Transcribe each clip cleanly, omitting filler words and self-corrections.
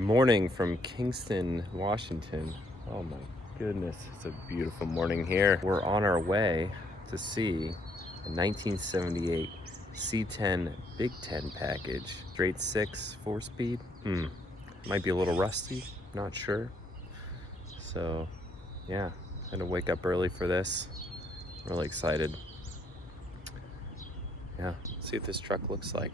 Morning from Kingston, Washington. Oh my goodness, it's a beautiful morning here. We're on our way to see a 1978 C10 Big 10 package. Straight 6, 4-speed. Might be a little rusty, not sure. So yeah, had to wake up early for this. Really excited. Yeah, see what this truck looks like.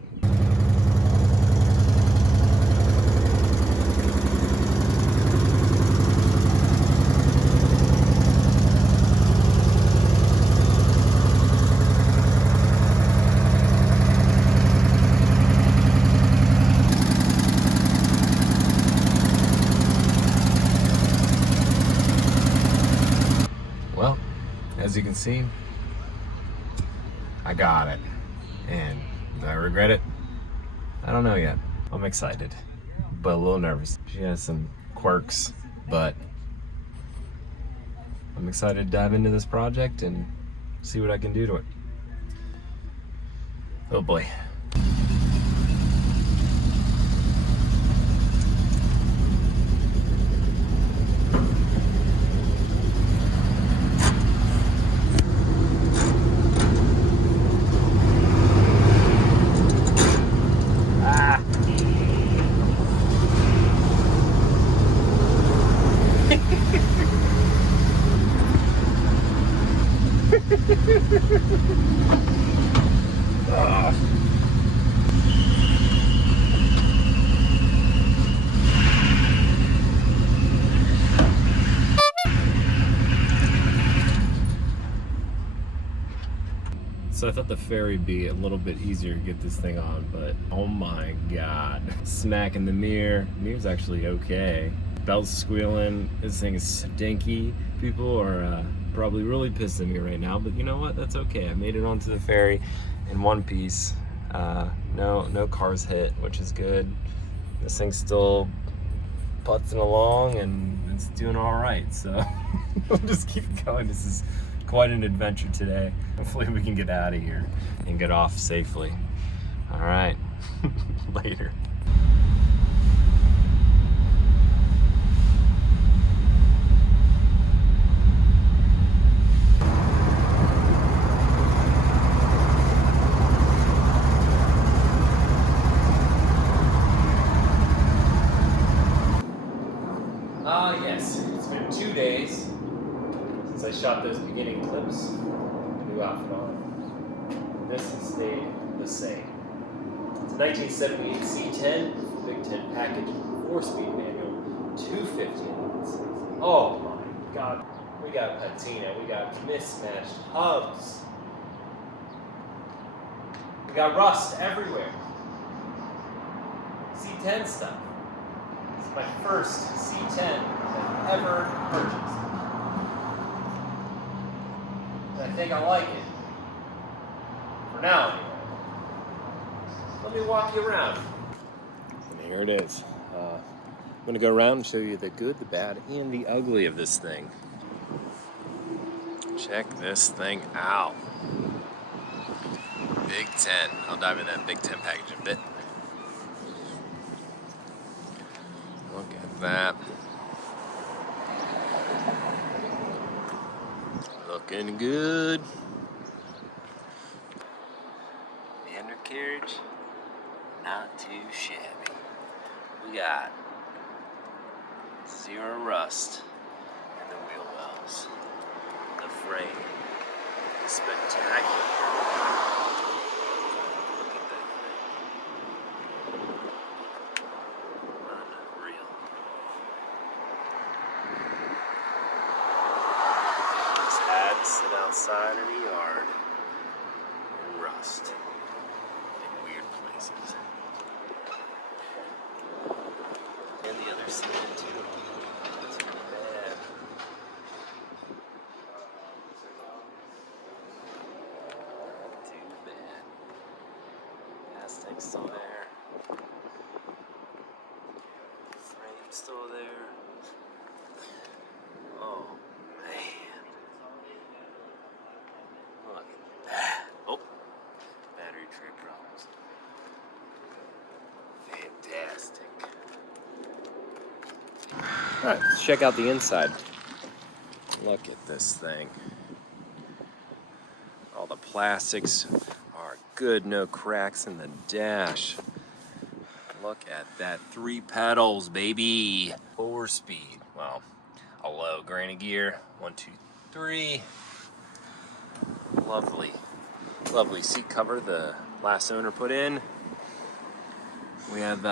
Well, as you can see, I got it. And do I regret it? I don't know yet. I'm excited, but a little nervous. She has some quirks, but I'm excited to dive into this project and see what I can do to it. Oh boy. So I thought the Ferry would be a little bit easier to get this thing on, but oh my god. Smacking the mirror's actually okay. Belt's squealing, this thing is stinky. People are probably really pissed at me right now, but you know what, that's okay. I made it onto the Ferry in one piece. No cars hit, which is good. This thing's still putzing along and it's doing all right, so I'll just keep going. This is quite an adventure today. Hopefully we can get out of here and get off safely. All right, later. Yes, it's been 2 days since I shot those beginning clips. New outfit on. This has stayed the same. It's a 1978 C10 Big 10 package, 4-speed manual, 250 engines. Oh my god. We got patina, we got mismatched hubs. We got rust everywhere. C10 stuff. This is my first C10 I've ever purchased. And I think I like it. For now, anyway. Let me walk you around. And here it is. I'm going to go around and show you the good, the bad, and the ugly of this thing. Check this thing out. Big 10. I'll dive into that Big 10 package in a bit. Look at that. Looking good. The undercarriage, not too shabby. We got 0 rust in the wheel wells. The frame spectacular. Look at that thing. Unreal. Just had to sit outside in the yard and rust in weird places. And the other side too. Too bad. Too bad. Gas tank's still there. Frame's still there. Oh man. Look at that. Oh, battery tray problems. Fantastic. Alright, let's check out the inside. Look at this thing. All the plastics are good, no cracks in the dash. Look at that, 3 pedals, baby. 4 speed. Well, a low grain of gear. 1, 2, 3. Lovely. Lovely seat cover the last owner put in. We have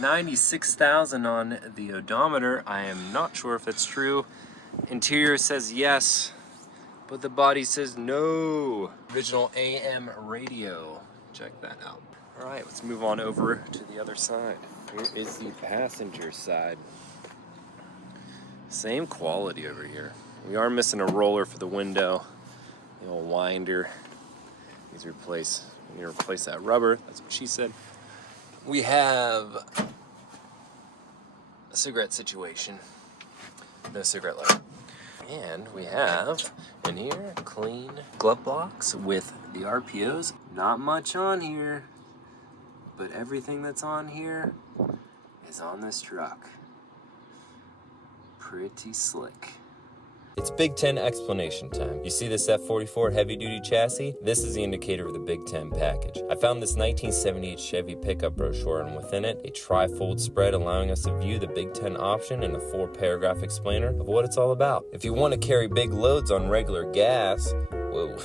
96,000 on the odometer. I am not sure if it's true. Interior says yes, but the body says no. Original AM radio. Check that out. All right, let's move on over to the other side. Here is the passenger side. Same quality over here. We are missing a roller for the window. The old winder. We need to replace that rubber. That's what she said. We have a cigarette situation. No cigarette lighter. And we have in here clean glove box with the RPOs. Not much on here, but everything that's on here is on this truck. Pretty slick. It's Big 10 explanation time. You see this F44 heavy-duty chassis? This is the indicator of the Big 10 package. I found this 1978 Chevy pickup brochure, and within it, a tri-fold spread allowing us to view the Big 10 option and a 4-paragraph explainer of what it's all about. If you want to carry big loads on regular gas, whoa,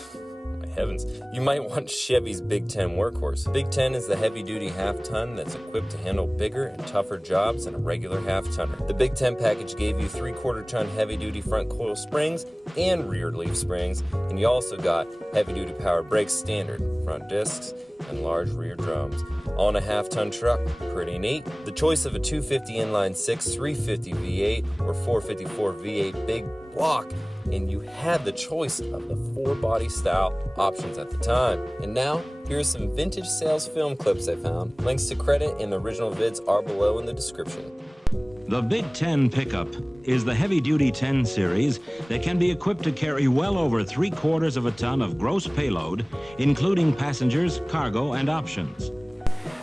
my heavens, you might want Chevy's Big 10 workhorse. Big 10 is the heavy-duty half-ton that's equipped to handle bigger and tougher jobs than a regular half-tonner. The Big 10 package gave you 3/4-ton heavy-duty front coil springs and rear leaf springs, and you also got heavy-duty power brakes standard, front discs, and large rear drums. On a half-ton truck, pretty neat. The choice of a 250 inline 6, 350 V8, or 454 V8 big block, and you had the choice of the 4-body style options at the time. And now, here's some vintage sales film clips I found. Links to credit and the original vids are below in the description. The Big 10 pickup is the heavy-duty 10 series that can be equipped to carry well over 3/4 of a ton of gross payload, including passengers, cargo, and options.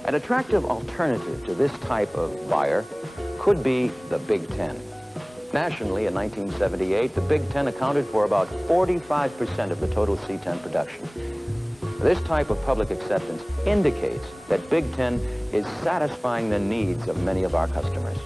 An attractive alternative to this type of buyer could be the Big 10. Nationally, in 1978, the Big 10 accounted for about 45% of the total C10 production. This type of public acceptance indicates that Big 10 is satisfying the needs of many of our customers.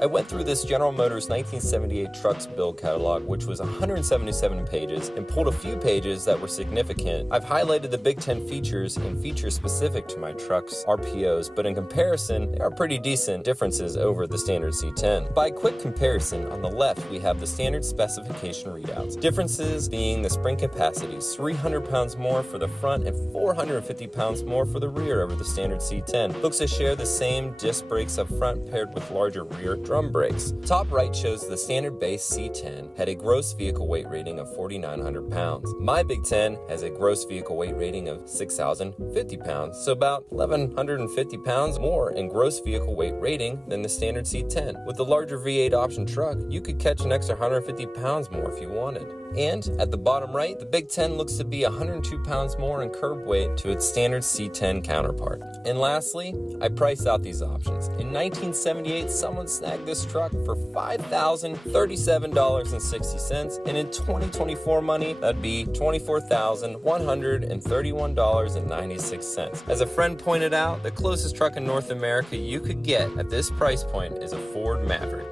I went through this General Motors 1978 trucks build catalog, which was 177 pages, and pulled a few pages that were significant. I've highlighted the Big 10 features and features specific to my truck's RPOs, but in comparison, there are pretty decent differences over the standard C10. By quick comparison, on the left we have the standard specification readouts. Differences being the spring capacity is 300 pounds more for the front and 450 pounds more for the rear over the standard C10. Looks to share the same disc brakes up front paired with larger rear drum brakes. Top right shows the standard base C10 had a gross vehicle weight rating of 4,900 pounds. My Big 10 has a gross vehicle weight rating of 6,050 pounds, so about 1,150 pounds more in gross vehicle weight rating than the standard C10. With the larger V8 option truck, you could catch an extra 150 pounds more if you wanted. And at the bottom right, the Big 10 looks to be 102 pounds more in curb weight to its standard C10 counterpart. And lastly, I priced out these options. In 1978, someone snagged this truck for $5,037.60, and in 2024 money, that'd be $24,131.96. As a friend pointed out, the closest truck in North America you could get at this price point is a Ford Maverick.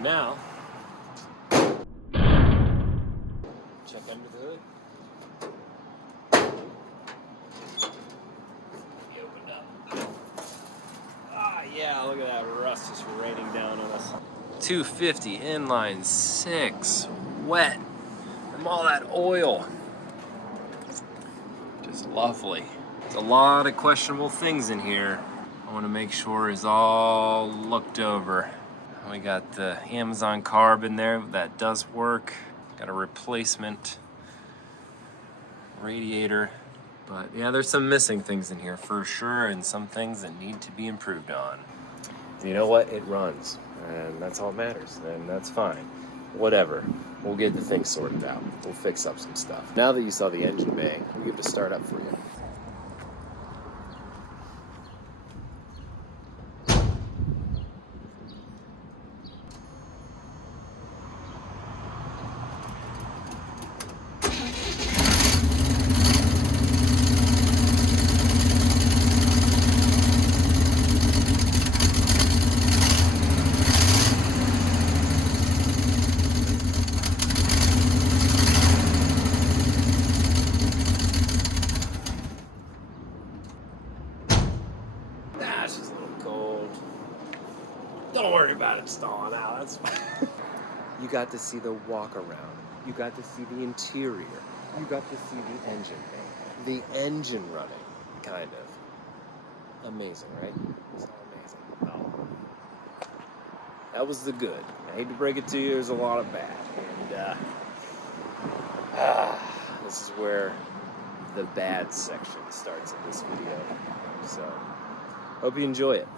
Now, check under the hood. Be opened up. Ah, yeah, look at that rust just raining down on us. 250 inline 6, wet from all that oil. Just lovely. There's a lot of questionable things in here. I want to make sure is all looked over. We got the Amazon carb in there, that does work. Got a replacement radiator. But yeah, there's some missing things in here for sure, and some things that need to be improved on. You know what? It runs, and that's all that matters, and that's fine. Whatever. We'll get the thing sorted out. We'll fix up some stuff. Now that you saw the engine bay, we'll give it a start up for you. It's just a little cold. Don't worry about it stalling out. That's fine. You got to see the walk around. You got to see the interior. You got to see the engine bay. The engine running, kind of. Amazing, right? It's all amazing. Oh. That was the good. I hate to break it to you, there's a lot of bad. And this is where the bad section starts in this video. So, hope you enjoy it.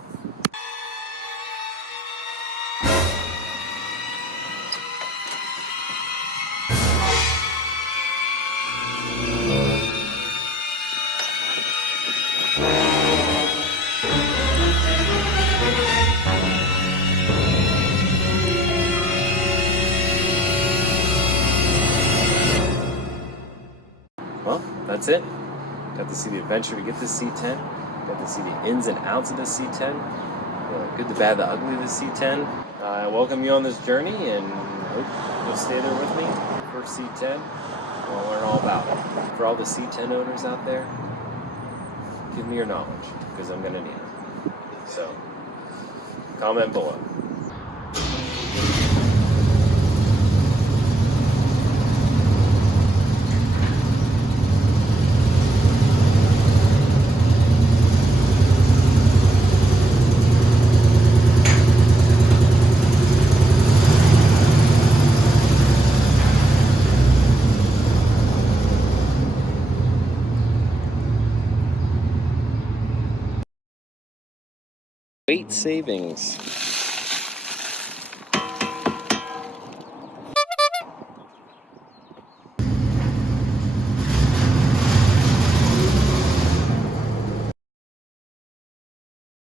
Well, that's it. Got to see the adventure to get this C10. Got to see the ins and outs of the C10. The good, the bad, the ugly of the C10. I welcome you on this journey and hope you'll stay there with me for C10. We'll learn all about it. For all the C10 owners out there, give me your knowledge because I'm going to need it. So, comment below. Weight savings.